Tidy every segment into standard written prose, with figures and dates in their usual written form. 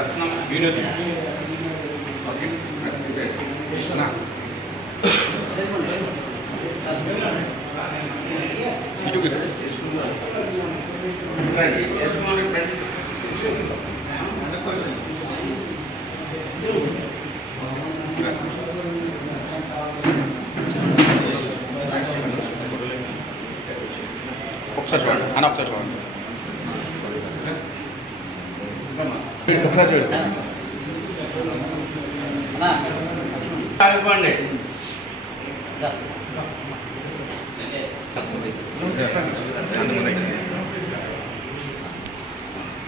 రత్నం వినోద్ ఒకసారి చూడండి అన్న ఒకసారి చూడండి ఒకసారి చూడండి ఆగిపోండి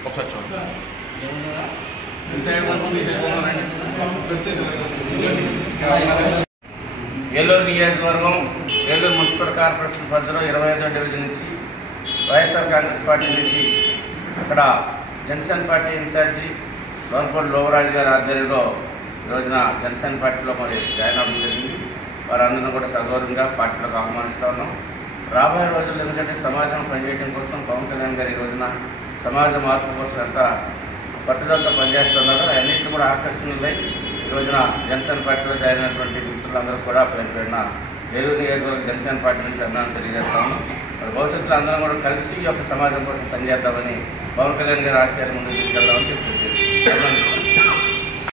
ఒకసారి చూడండి ఏలూరు నియోజకవర్గం ఏలూరు మున్సిపల్ కార్పొరేషన్ పరిధిలో 25వ డివిజన్ నుంచి వైఎస్ఆర్ కాంగ్రెస్ పార్టీ నుంచి అక్కడ జనసేన పార్టీ ఇన్ఛార్జి లోన్పల్లి లోవరాజు గారి ఆధ్వర్యంలో ఈ రోజున జనసేన పార్టీలో మరి జాయిన్ అవ్వడం జరిగింది. వారందరినీ కూడా సగౌరవంగా పార్టీలోకి ఆహ్వానిస్తూ ఉన్నాం. రాబోయే రోజుల్లో ఎందుకంటే సమాజం పనిచేయడం కోసం పవన్ కళ్యాణ్ గారు ఈ రోజున సమాజ మార్పు కోసం ఎంత పట్టుదలతో పనిచేస్తున్నారు. అన్నింటినీ కూడా ఆకర్షణలై ఈ రోజున జనసేన పార్టీలో జాయిన్ అయినటువంటి మిత్రులందరూ కూడా పేరుపడిన ఏలూరు నియోజకవర్గ జనసేన పార్టీ నుంచి అభినందనలు తెలియజేస్తాము. మరి భవిష్యత్తులో అందరం కూడా కలిసి ఈ యొక్క సమాజం కోసం పనిచేద్దామని పవన్ కళ్యాణ్ గారి ఆశయాన్ని ముందుకు తీసుకెళ్దామని చెప్పి